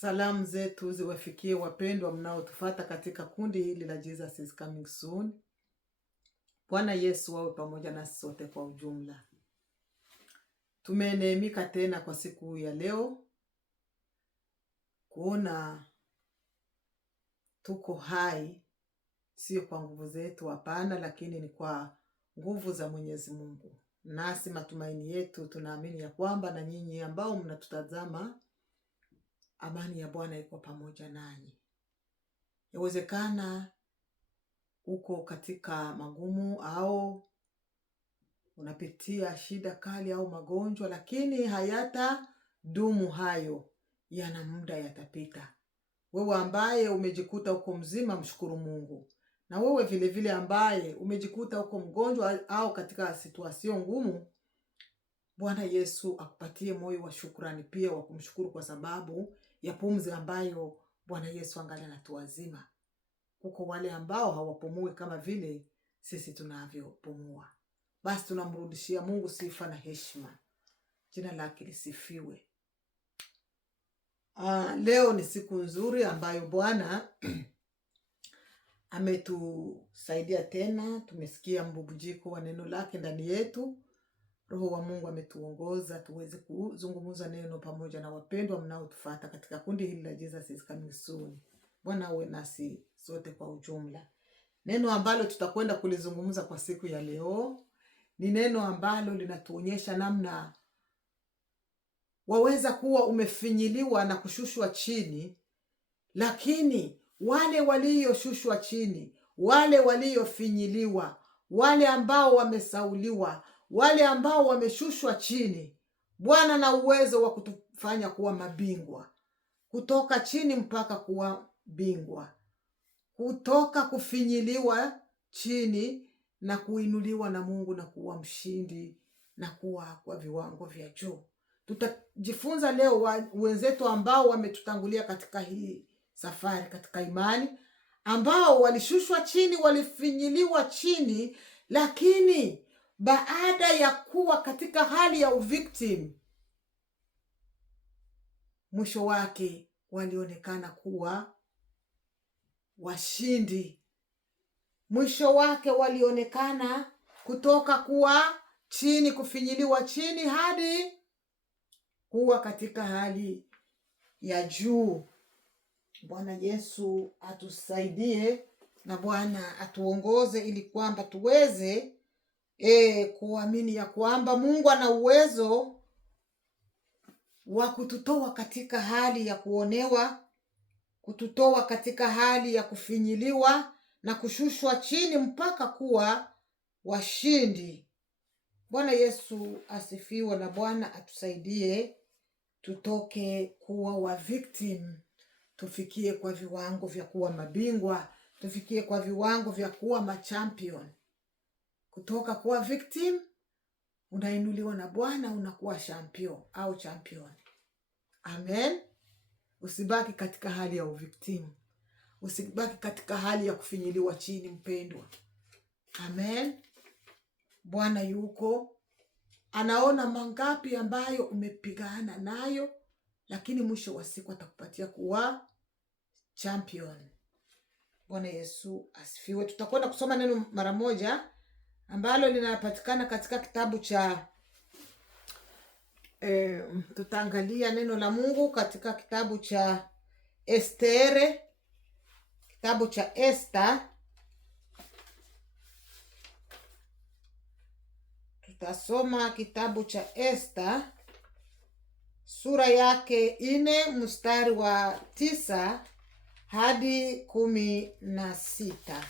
Salamu zetu ziwafikie wapendwa mnaotufuata katika kundi hili la Jesus is Coming Soon. Bwana Yesu wawe pamoja na sote kwa ujumla. Tumeneemika tena kwa siku ya leo kuona tuko hai, sio kwa nguvu zetu, hapana, lakini ni kwa nguvu za Mwenyezi Mungu. Nasi matumaini yetu tunaamini ya kwamba na nyinyi ambao mnatutazama, amani ya Bwana iko pamoja nanyi. Yawezekana uko katika magumu au unapitia shida kali au magonjwa, lakini hayata dumu hayo, yana muda, yatapita. Wewe ambaye umejikuta uko mzima, mshukuru Mungu. Na wewe vile vile ambaye umejikuta uko mgonjwa au katika situasio ngumu, Bwana Yesu akupatie moyo wa shukrani pia wa kumshukuru kwa sababu ya pumzi ambayo Bwana Yesu angali anatuwazima. Kuko wale ambao hawapumui kama vile sisi tunavyopumua. Basi tunamrudishia Mungu sifa na heshima. Jina lake lisifiwe. Leo ni siku nzuri ambayo Bwana ametusaidia tena. Tumesikia mbubujiko wa neno lake ndani yetu. Roho wa Mungu ametuongoza tuweze kuzungumza neno pamoja na wapendwa mnaotufuata katika kundi hili la Jesus is Coming Soon. Bwana uwe nasi sote kwa ujumla. Neno ambalo tutakwenda kulizungumza kwa siku ya leo ni neno ambalo linatuonyesha namna waweza kuwa umefinyiliwa na kushushwa chini, lakini wale walioshushwa chini, wale waliofinyiliwa, wale ambao wamesauliwa, wale ambao wameshushwa chini, Bwana na uwezo wa kutufanya kuwa mabingwa, kutoka chini mpaka kuwa bingwa, kutoka kufinyiliwa chini na kuinuliwa na Mungu na kuwa mshindi na kuwa kwa viwango vya juu. Tutajifunza leo wenzetu ambao wametutangulia katika hii safari katika imani, ambao walishushwa chini, walifinyiliwa chini, lakini baada ya kuwa katika hali ya uvictim, mwisho wake walionekana kuwa washindi. Mwisho wake walionekana kutoka kuwa chini, kufinyiliwa chini, hadi kuwa katika hali ya juu. Bwana Yesu atusaidie na Bwana atuongoze ili kwamba tuweze kuamini ya kwamba Mungu ana uwezo wa kututoa katika hali ya kuonewa, kututoa katika hali ya kufinyiliwa na kushushwa chini mpaka kuwa washindi. Bwana Yesu asifiwe na Bwana atusaidie tutoke kuwa wa victim, tufikie kwa viwango vya kuwa mabingwa, tufikie kwa viwango vya kuwa machampion. Kutoka kuwa victim unainuliwa na Bwana, unakuwa champion au champion. Amen. Usibaki katika hali ya victim. Usibaki katika hali ya kufinyiliwa chini, mpendwa. Amen. Bwana yuko anaona mangapi ambayo umepigana nayo, lakini mwisho wa siku atakupatia kuwa champion. Bwana Yesu asifiwe. Tutakwenda kusoma neno mara moja ambalo linapatikana katika kitabu cha tutaangalia neno la Mungu katika kitabu cha Estere, kitabu cha Esther. Tutasoma kitabu cha Esther sura yake 4 mstari wa 9 hadi 16.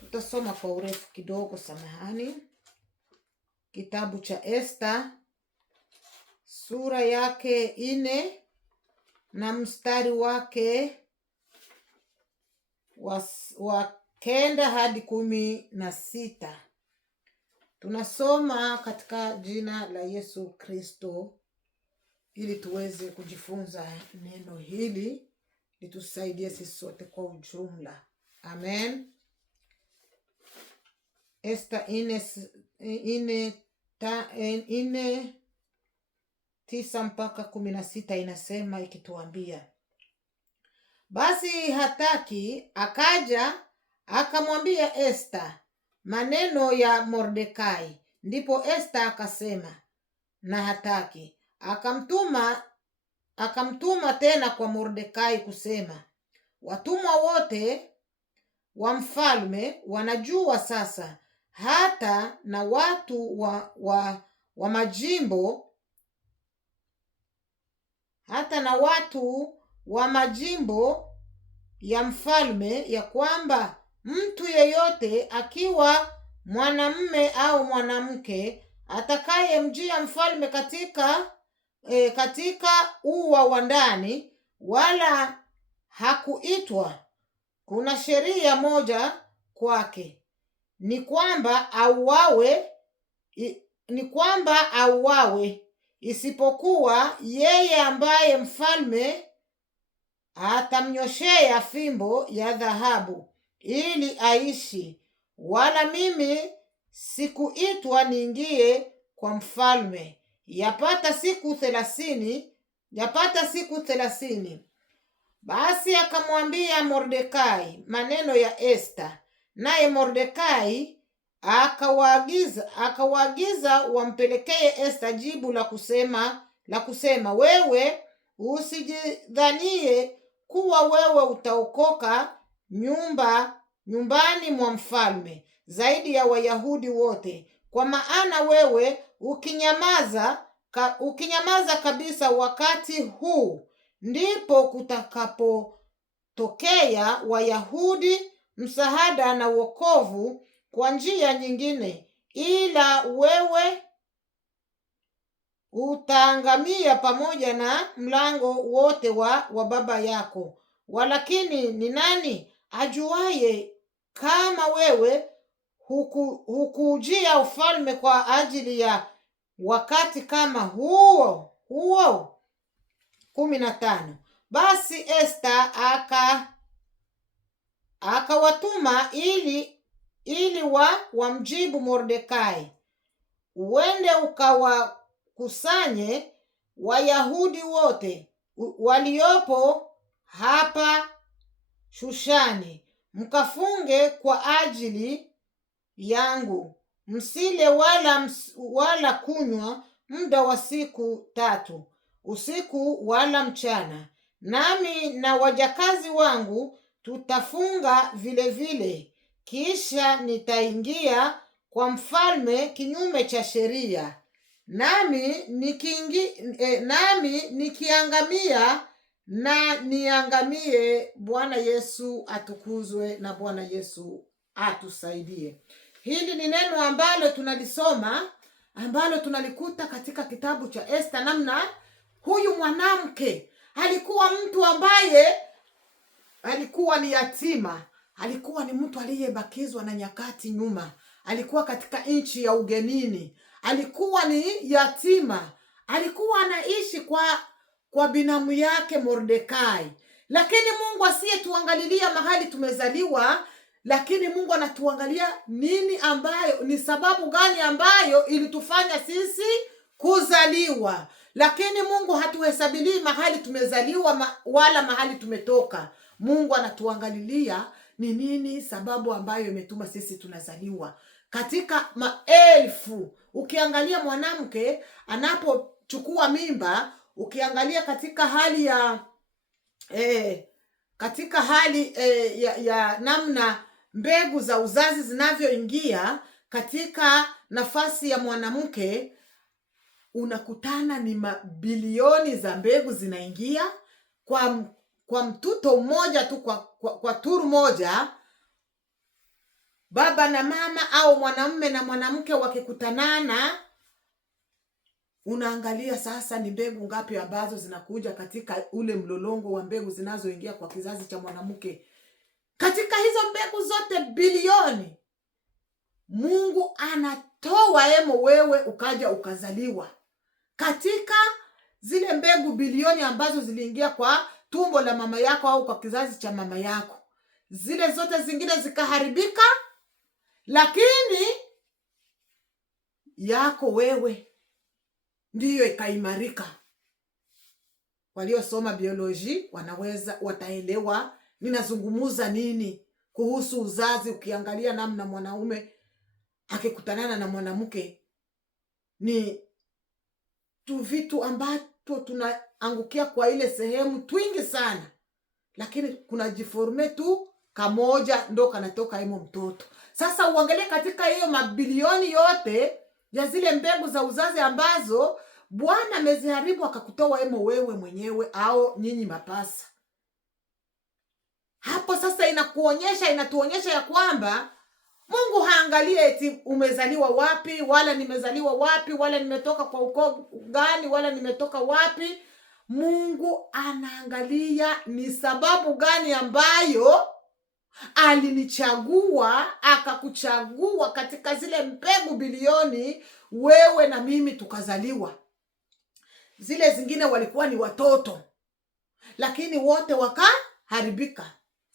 Tutasoma kwa urefu kidogo, samahani. Kitabu cha Esther sura yake 4 na mstari wake wa 9 hadi 16. Tunasoma katika jina la Yesu Kristo ili tuweze kujifunza neno hili litusaidie sisi sote kwa ujumla. Amen. Esther 4:9 mpaka 16 inasema ikituambia, Basi Hataki akaja akamwambia Esta maneno ya Mordekai. Ndipo Esta akasema na Hataki, akamtuma tena kwa Mordekai kusema, watumwa wote wa mfalme wanajua sasa, hata na watu wa majimbo ya mfalme, ya kwamba mtu yeyote akiwa mwanamume au mwanamke atakayemjia mfalme katika ua wa ndani, wala hakuitwa, kuna sheria moja kwake, ni kwamba auawe, isipokuwa yeye ambaye mfalme atamnyoshea fimbo ya dhahabu ili aishi. Wala mimi sikuitwa niingie kwa mfalme yapata siku 30. Basi akamwambia Mordekai maneno ya Esta, naye Mordekai akawaagiza wampelekee Esta jibu la kusema, wewe usijidhanie kuwa wewe utaokoka nyumbani mwa mfalme zaidi ya Wayahudi wote, kwa maana wewe ukinyamaza kabisa wakati huu, ndipo kutakapotokea Wayahudi msaada na wokovu kwa njia nyingine, ila wewe utaangamia pamoja na mlango wote wa baba yako. Walakini ni nani ajuaye kama wewe hukujia ufalme kwa ajili ya wakati kama huo? 15. Basi Esta akawatuma ili wamjibu Mordekai, uende ukawakusanye Wayahudi wote waliopo hapa Shushani, mkafunge kwa ajili yangu, msile wala kunywa muda wa siku 3, usiku wala mchana. Nami na wajakazi wangu tutafunga vile. Kisha nitaingia kwa mfalme kinyume cha sheria, nami nikiangamia na niangamie. Bwana Yesu atukuzwe na Bwana Yesu atusaidie. Hili ni neno ambalo tunalisoma, ambalo tunalikuta katika kitabu cha Esta, namna huyu mwanamke alikuwa mtu ambaye alikuwa ni yatima, alikuwa ni mtu aliyebakizwa na nyakati nyuma, alikuwa katika nchi ya ugenini, alikuwa ni yatima, alikuwa anaishi kwa binamu yake Mordekai. Lakini Mungu asiyetuangalilia mahali tumezaliwa, lakini Mungu anatuangalia ni sababu gani ambayo ilitufanya sisi kuzaliwa. Lakini Mungu hatuhesabilii mahali tumezaliwa wala mahali tumetoka. Mungu anatuangalilia ni nini sababu ambayo imetuma sisi tunazaliwa. Katika maelfu, ukiangalia mwanamke anapochukua mimba, ukiangalia katika hali ya namna mbegu za uzazi zinavyoingia katika nafasi ya mwanamke, unakutana ni mabilioni za mbegu zinaingia kwa mtoto mmoja tu, kwa turu moja. Baba na mama au mwanamume na mwanamke wakikutanana, unaangalia sasa ni mbegu ngapi ambazo zinakuja katika ule mlolongo wa mbegu zinazoingia kwa kizazi cha mwanamke. Katika hizo mbegu zote bilioni, Mungu anatoa wewe ukaja ukazaliwa katika zile mbegu bilioni ambazo ziliingia kwa tumbo la mama yako au kwa kizazi cha mama yako. Zile zote zingine zikaharibika, lakini yako wewe ndiyo ikaimarika. waliosoma biology wataelewa ninazungumuza nini kuhusu uzazi. Ukiangalia namna mwanaume akikutanana na mwanamke, ni tu vitu ambato tunaangukia kwa ile sehemu twingi sana, lakini kuna jiforme tu kamoja ndo kanatoka imo mtoto. Sasa uangalie katika hiyo mabilioni yote ya zile mbegu za uzazi ambazo Bwana ameziharibu akakutoa imo wewe mwenyewe au nyinyi mapasa. Hapo sasa inatuonyesha ya kwamba Mungu haangalie eti umezaliwa wapi, wala nimezaliwa wapi, wala nimetoka kwa ukoo gani, wala nimetoka wapi. Mungu anaangalia ni sababu gani ambayo alinichagua, akakuchagua katika zile mbegu bilioni, wewe na mimi tukazaliwa. Zile zingine walikuwa ni watoto, lakini wote wakaharibika.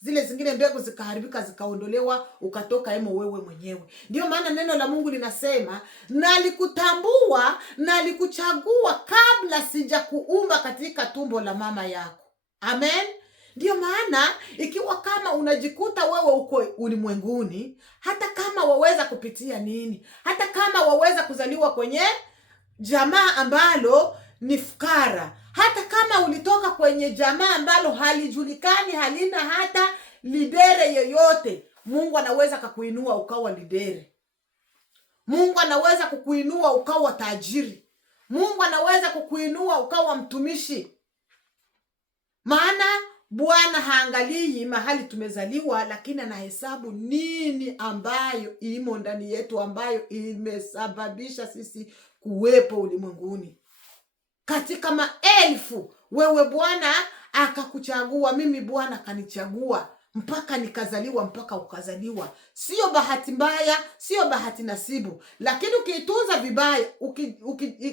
Zile zingine mbegu zikaharibika, zikaondolewa, ukatoka emo wewe mwenyewe. Ndio maana neno la Mungu linasema, nalikutambua na nalikuchagua kabla sijakuumba katika tumbo la mama yako. Amen. Ndio maana ikiwa kama unajikuta wewe uko ulimwenguni, hata kama waweza kupitia nini, hata kama waweza kuzaliwa kwenye jamaa ambalo ni fukara, hata kama ulitoka kwenye jamaa ambalo halijulikani, halina hata lidere yoyote, Mungu anaweza kukuinua ukawa lidere. Mungu anaweza kukuinua ukawa tajiri. Mungu anaweza kukuinua ukawa mtumishi. Maana Bwana haangalii mahali tumezaliwa, lakini anahesabu nini ambayo imo ndani yetu, ambayo imesababisha sisi kuwepo ulimwenguni. Katika maelfu, wewe Bwana akakuchagua, mimi Bwana kanichagua mpaka nikazaliwa, mpaka ukazaliwa. Sio bahati mbaya, sio bahati nasibu. Lakini ukiitunza vibaya,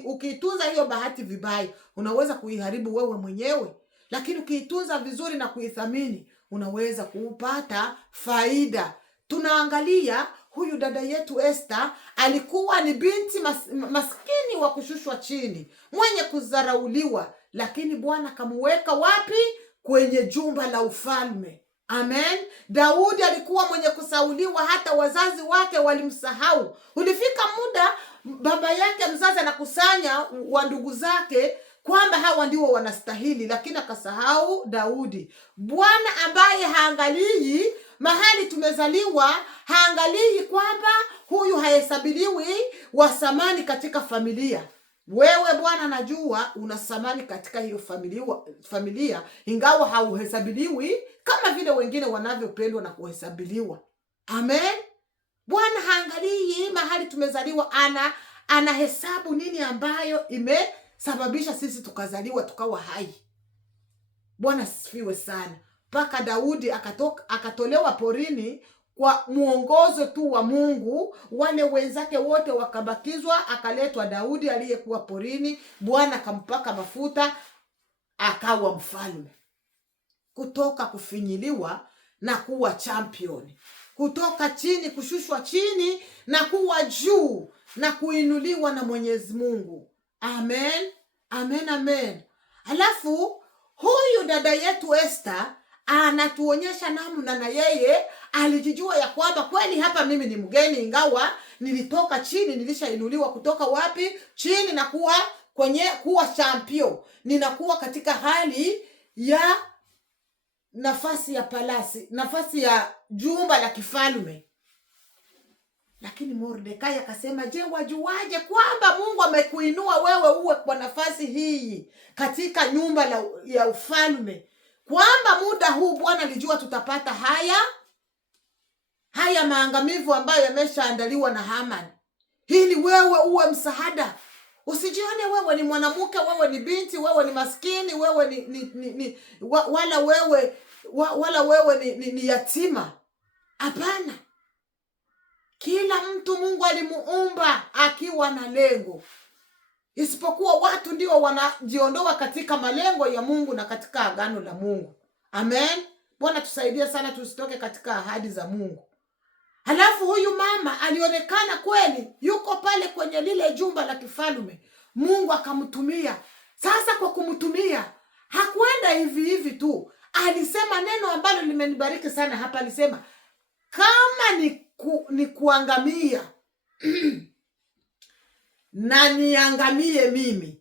ukiitunza hiyo bahati vibaya, unaweza kuiharibu wewe mwenyewe. Lakini ukiitunza vizuri na kuithamini, unaweza kupata faida. Tunaangalia huyu dada yetu Esther, alikuwa ni binti maskini wa kushushwa chini, mwenye kudharauliwa, lakini Bwana kamuweka wapi? Kwenye jumba la ufalme. Amen. Daudi alikuwa mwenye kusauliwa, hata wazazi wake walimsahau. Ulifika muda baba yake mzazi anakusanya wa ndugu zake kwamba hawa ndio wanastahili, lakini akasahau Daudi. Bwana ambaye haangalii mahali tumezaliwa, haangalii kwamba huyu hahesabiliwi wa thamani katika familia. Wewe Bwana najua una thamani katika hiyo familia, ingawa hauhesabiliwi kama vile wengine wanavyopendwa na kuhesabiliwa. Amen. Bwana haangalii mahali tumezaliwa, anahesabu nini ambayo imesababisha sisi tukazaliwa tukawa hai. Bwana sifiwe sana. Mpaka Daudi akatolewa porini kwa muongozo tu wa Mungu. Wale wenzake wote wakabakizwa, akaletwa Daudi aliyekuwa porini. Bwana akampaka mafuta, akawa mfalme. Kutoka kufinyiliwa na kuwa champion. Kutoka chini, kushushwa chini na kuwa juu na kuinuliwa na Mwenyezi Mungu. Amen. Amen, amen. Alafu huyu dada yetu Esther anatuonyesha namna na yeye alijijua ya kwamba kweli hapa mimi ni mgeni, ingawa nilitoka chini, nilishainuliwa kutoka wapi? Chini, na kuwa champion. Ninakuwa katika hali ya nafasi ya palasi, nafasi ya jumba la kifalme. Lakini Mordekai akasema, je, wajuaje kwamba Mungu amekuinua wewe uwe kwa nafasi hii katika nyumba ya ufalme? Kwamba muda huu Bwana alijua tutapata haya maangamivu ambayo yameshaandaliwa na Haman, ili wewe uwe msaada. Usijione wewe ni mwanamke, wewe ni binti, wewe ni maskini, wewe wala wewe ni yatima. Hapana. Kila mtu Mungu alimuumba akiwa na lengo. Isipokuwa watu ndio wanajiondoa katika malengo ya Mungu na katika agano la Mungu. Amen. Bwana tusaidie sana tusitoke katika ahadi za Mungu. Halafu huyu mama alionekana kweli yuko pale kwenye lile jumba la kifalme. Mungu akamtumia. Sasa kwa kumtumia, hivi hivi tu. Alisema neno ambalo limenibariki sana hapa. Alisema kama ni kuangamia na niangamie mimi.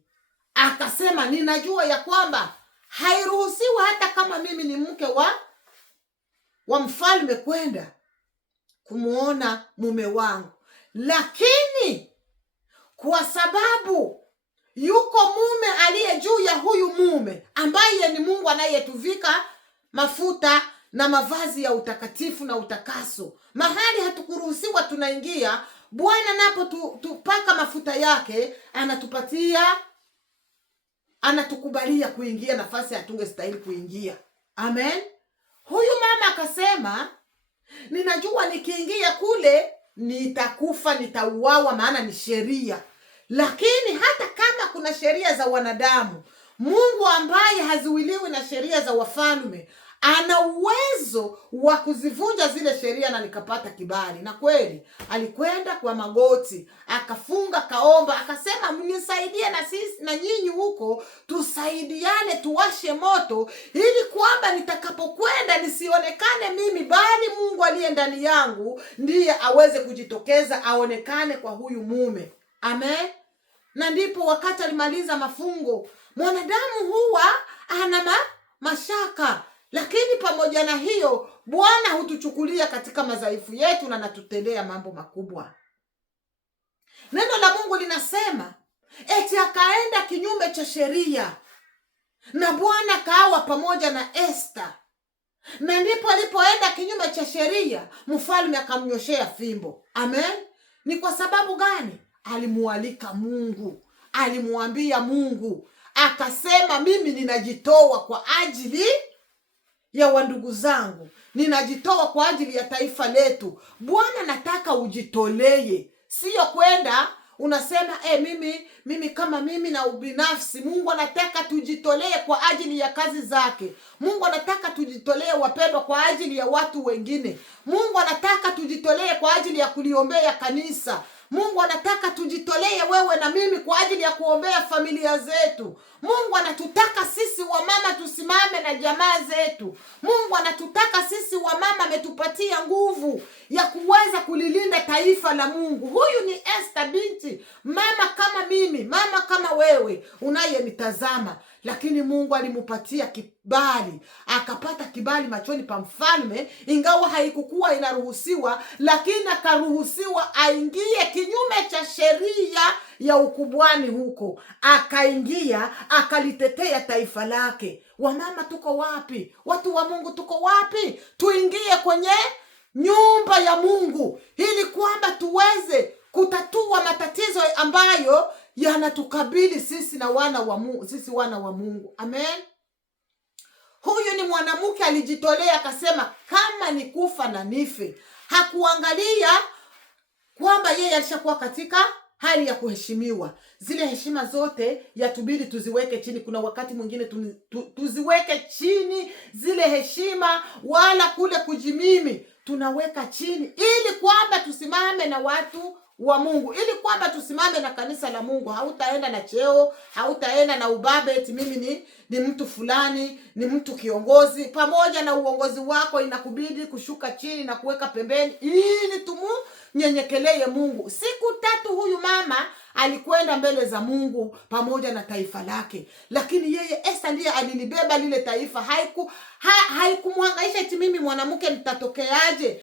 Akasema ninajua ya kwamba hairuhusiwa hata kama mimi ni mke wa mfalme kwenda kumuona mume wangu, lakini kwa sababu yuko mume aliye juu ya huyu mume, ambaye ni Mungu anayetuvika mafuta na mavazi ya utakatifu na utakaso, mahali hatukuruhusiwa tunaingia, Bwana napo tupaka mafuta yake anatukubalia kuingia nafasi hatungestahili kuingia. Amen. Huyu mama akasema ninajua nikiingia kule nitakufa, nitauawa, maana ni sheria. Lakini hata kama kuna sheria za wanadamu, Mungu ambaye hazuiliwi na sheria za wafalme ana uwezo wa kuzivunja zile sheria, na nikapata kibali. Na kweli alikwenda kwa magoti, akafunga, kaomba, akasema mnisaidie na sisi na nyinyi huko tusaidiane, tuwashe moto, ili kwamba nitakapokwenda nisionekane mimi, bali Mungu aliye ndani yangu ndiye aweze kujitokeza, aonekane kwa huyu mume. Amen. Na ndipo wakati alimaliza mafungo, mwanadamu huwa ana mashaka, lakini pamoja na hiyo Bwana hutuchukulia katika madhaifu yetu na anatutendea mambo makubwa. Neno la Mungu linasema eti akaenda kinyume cha sheria, na Bwana kawa pamoja na Esther. Na ndipo alipoenda kinyume cha sheria, mfalme akamnyoshea fimbo. Amen. Ni kwa sababu gani? Alimualika Mungu, alimwambia Mungu, akasema mimi ninajitoa kwa ajili ya wandugu zangu, ninajitoa kwa ajili ya taifa letu. Bwana nataka ujitolee, sio kwenda unasema mimi kama mimi na ubinafsi. Mungu anataka tujitolee kwa ajili ya kazi zake. Mungu anataka tujitolee, wapendwa, kwa ajili ya watu wengine. Mungu anataka tujitolee kwa ajili ya kuliombea kanisa. Mungu anataka tujitolee, wewe na mimi, kwa ajili ya kuombea familia zetu. Mungu anatutaka sisi wamama tusimame na jamaa zetu. Mungu anatutaka sisi wamama, ametupatia nguvu ya kuweza kulilinda taifa la Mungu. Huyu ni Esther binti, mama kama mimi, mama kama wewe unayenitazama. Lakini Mungu alimupatia kibali, akapata kibali machoni pa mfalme, ingawa haikukuwa inaruhusiwa, lakini akaruhusiwa aingie kinyume cha sheria ya ukubwani huko. Akaingia, akalitetea taifa lake. Wamama tuko wapi? Watu wa Mungu tuko wapi? Tuingie kwenye nyumba ya Mungu ili kwamba tuweze kutatua matatizo ambayo yanatukabili sisi na wana wa Mungu, sisi wana wa Mungu. Amen. Huyu ni mwanamke alijitolea, akasema kama ni kufa na nife. Hakuangalia kwamba yeye alishakuwa katika hali ya kuheshimiwa. Zile heshima zote yatubidi tuziweke chini. Kuna wakati mwingine tuziweke chini zile heshima, wala kule kujimimi tunaweka chini, ili kwamba tusimame na watu wa Mungu, ili kwamba tusimame na kanisa la Mungu. Hautaenda na cheo, hautaenda na ubabe eti mimi ni mtu fulani, ni mtu kiongozi. Pamoja na uongozi wako inakubidi kushuka chini na kuweka pembeni ili nyenyekelee Mungu. Siku 3 huyu mama alikwenda mbele za Mungu pamoja na taifa lake, lakini yeye Esther ndiye alilibeba lile taifa. Haikumhangaisha eti mimi mwanamke nitatokeaje,